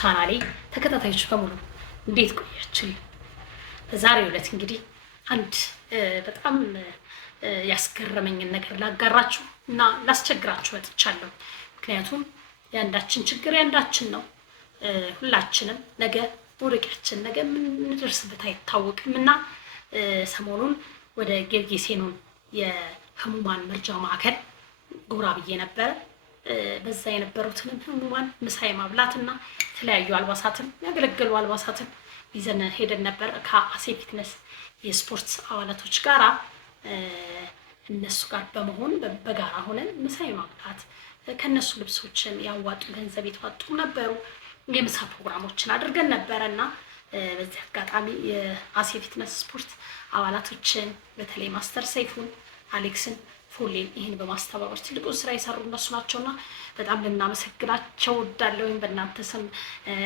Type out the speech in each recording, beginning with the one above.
ቻናሌ ተከታታዮች በሙሉ እንዴት ቆያችሁ? በዛሬው ዕለት እንግዲህ አንድ በጣም ያስገረመኝን ነገር ላጋራችሁ እና ላስቸግራችሁ መጥቻለሁ። ምክንያቱም የአንዳችን ችግር የአንዳችን ነው። ሁላችንም ነገ ወርቂያችን ነገ ምን እንደርስበት አይታወቅም እና ሰሞኑን ወደ ጌርጌሴኖን የህሙማን መርጃ ማዕከል ጎራ ብዬ ነበር። በዛ የነበሩትን ህሙማን ምሳይ ማብላትና የተለያዩ አልባሳትን ያገለገሉ አልባሳትን ይዘን ሄደን ነበር ከአሴ ፊትነስ የስፖርት አባላቶች ጋራ እነሱ ጋር በመሆን በጋራ ሆነን ምሳይ ማብላት ከነሱ ልብሶችን ያዋጡ ገንዘብ የተዋጡ ነበሩ። የምሳ ፕሮግራሞችን አድርገን ነበርና በዚህ አጋጣሚ የአሴ ፊትነስ ስፖርት አባላቶችን በተለይ ማስተር ሰይፉን፣ አሌክስን፣ ፎሌን ይህን በማስተባበር ትልቁን ስራ የሰሩ እነሱ ናቸውና በጣም ልናመሰግናቸው ወዳለሁኝ። በእናንተ ስም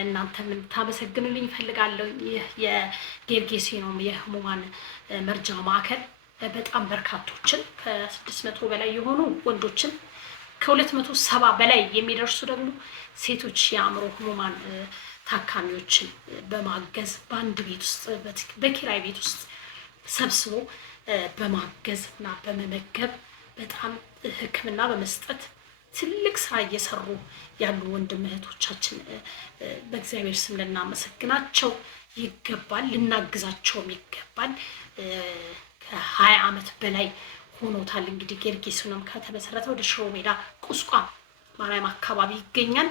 እናንተ ምን ታመሰግኑልኝ ፈልጋለሁ። ይህ የጌርጌሴኖን የህሙማን መርጃ ማዕከል በጣም በርካቶችን ከ600 በላይ የሆኑ ወንዶችን ከ270 በላይ የሚደርሱ ደግሞ ሴቶች የአእምሮ ህሙማን ታካሚዎችን በማገዝ በአንድ ቤት ውስጥ በኪራይ ቤት ውስጥ ሰብስቦ በማገዝ እና በመመገብ በጣም ሕክምና በመስጠት ትልቅ ስራ እየሰሩ ያሉ ወንድም እህቶቻችን በእግዚአብሔር ስም ልናመሰግናቸው ይገባል፣ ልናግዛቸውም ይገባል። ከ20 ዓመት በላይ ሆኖታል እንግዲህ ጌርጌሴኖን ከተመሰረተ ወደ ሽሮ ሜዳ ቁስቋም ማርያም አካባቢ ይገኛል።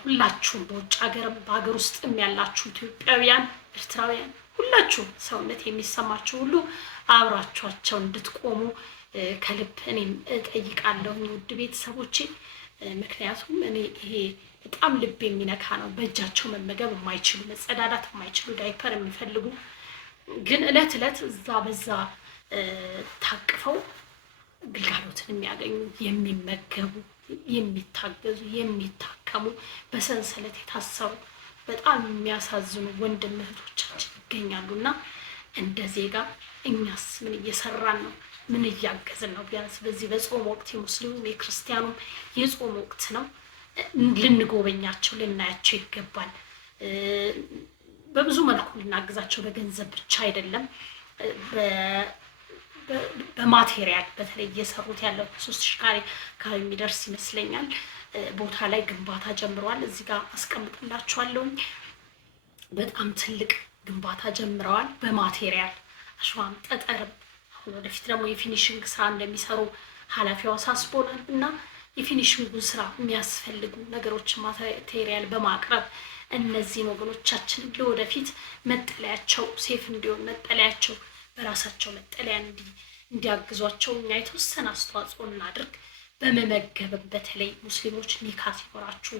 ሁላችሁም በውጭ ሀገርም በሀገር ውስጥም ያላችሁ ኢትዮጵያውያን፣ ኤርትራውያን ሁላችሁ ሰውነት የሚሰማችሁ ሁሉ አብራችኋቸው እንድትቆሙ ከልብ እኔም እጠይቃለሁ ውድ ቤተሰቦቼ። ምክንያቱም እኔ ይሄ በጣም ልብ የሚነካ ነው። በእጃቸው መመገብ የማይችሉ መጸዳዳት የማይችሉ ዳይፐር የሚፈልጉ ግን እለት እለት እዛ በዛ ታቅፈው ግልጋሎትን የሚያገኙ የሚመገቡ የሚታገዙ የሚታከሙ በሰንሰለት የታሰሩ በጣም የሚያሳዝኑ ወንድም እህቶቻችን ይገኛሉና እንደ ዜጋ እኛስ ምን እየሰራን ነው? ምን እያገዝን ነው? ቢያንስ በዚህ በጾም ወቅት የሙስሊሙም የክርስቲያኑም የጾም ወቅት ነው። ልንጎበኛቸው ልናያቸው ይገባል። በብዙ መልኩ ልናግዛቸው በገንዘብ ብቻ አይደለም፣ በማቴሪያል በተለይ እየሰሩት ያለው 3000 ካሬ አካባቢ የሚደርስ ይመስለኛል ቦታ ላይ ግንባታ ጀምረዋል። እዚህ ጋር አስቀምጥላችኋለሁ። በጣም ትልቅ ግንባታ ጀምረዋል በማቴሪያል አሸዋም ጠጠርም። አሁን ወደፊት ደግሞ የፊኒሽንግ ስራ እንደሚሰሩ ኃላፊው አሳስቦናል እና የፊኒሽንጉን ስራ የሚያስፈልጉ ነገሮችን ማቴሪያል በማቅረብ እነዚህን ወገኖቻችን ለወደፊት መጠለያቸው ሴፍ እንዲሆን መጠለያቸው በራሳቸው መጠለያ እንዲያግዟቸው እኛ የተወሰነ አስተዋጽኦ እናድርግ። በመመገብም በተለይ ሙስሊሞች ኒካ ሲኖራችሁ፣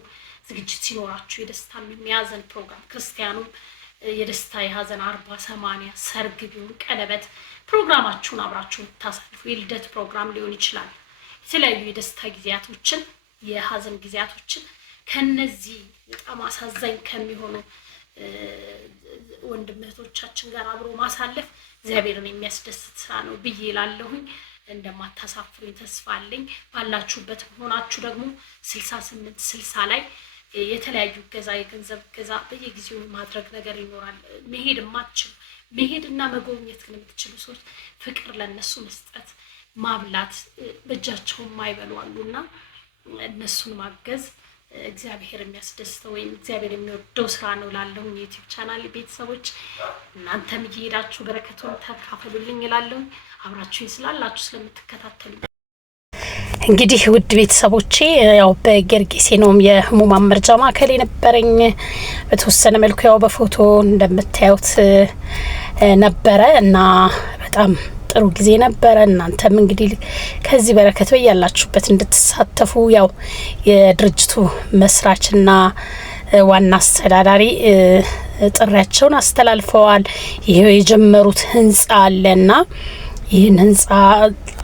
ዝግጅት ሲኖራችሁ፣ የደስታ የሚያዘን ፕሮግራም ክርስቲያኑም የደስታ የሀዘን 40 80 ሰርግ ቢሆን ቀለበት ፕሮግራማችሁን አብራችሁ ታሳልፉ። የልደት ፕሮግራም ሊሆን ይችላል። የተለያዩ የደስታ ጊዜያቶችን የሀዘን ጊዜያቶችን ከነዚህ በጣም አሳዛኝ ከሚሆኑ ወንድም እህቶቻችን ጋር አብሮ ማሳለፍ እግዚአብሔርን የሚያስደስት ስራ ነው ብዬ እላለሁኝ። እንደማታሳፍሩኝ ተስፋ አለኝ። ባላችሁበት ሆናችሁ ደግሞ 6860 ላይ የተለያዩ ገዛ የገንዘብ ገዛ በየጊዜው ማድረግ ነገር ይኖራል። መሄድ የማትችሉ መሄድና መጎብኘት ግን የምትችሉ ሰዎች ፍቅር ለነሱ መስጠት ማብላት በእጃቸው የማይበሉ አሉና እነሱን ማገዝ እግዚአብሔር የሚያስደስተው ወይም እግዚአብሔር የሚወደው ስራ ነው ላለው የዩቲዩብ ቻናል ቤተሰቦች እናንተም እየሄዳችሁ በረከቱን ተካፈሉልኝ እላለሁ። አብራችሁኝ ስላላችሁ ስለምትከታተሉ እንግዲህ ውድ ቤተሰቦቼ ያው በጌርጌሴኖን የህሙማን መርጃ ማዕከል የነበረኝ በተወሰነ መልኩ ያው በፎቶ እንደምታዩት ነበረ እና በጣም ጥሩ ጊዜ ነበረ። እናንተም እንግዲህ ከዚህ በረከት ያላችሁበት እንድትሳተፉ ያው የድርጅቱ መስራችና ዋና አስተዳዳሪ ጥሪያቸውን አስተላልፈዋል። ይሄው የጀመሩት ህንጻ አለና ይህን ህንጻ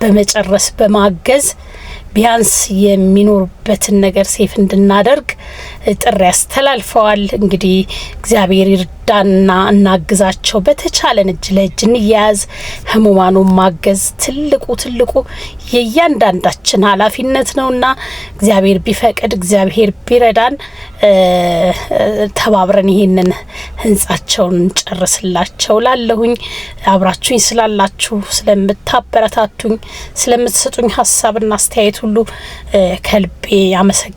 በመጨረስ በማገዝ ቢያንስ የሚኖርበትን ነገር ሴፍ እንድናደርግ ጥሪ አስተላልፈዋል። እንግዲህ እግዚአብሔር እንርዳና እናግዛቸው። በተቻለን እጅ ለእጅ እንያያዝ። ህሙማኑን ማገዝ ትልቁ የእያንዳንዳችን ኃላፊነት ነውና እግዚአብሔር ቢፈቅድ እግዚአብሔር ቢረዳን ተባብረን ይሄንን ህንጻቸውን እንጨርስላቸው ላለሁኝ አብራችሁኝ ስላላችሁ ስለምታበረታቱኝ ስለምትሰጡኝ ሐሳብና አስተያየት ሁሉ ከልቤ አመሰግናለሁ።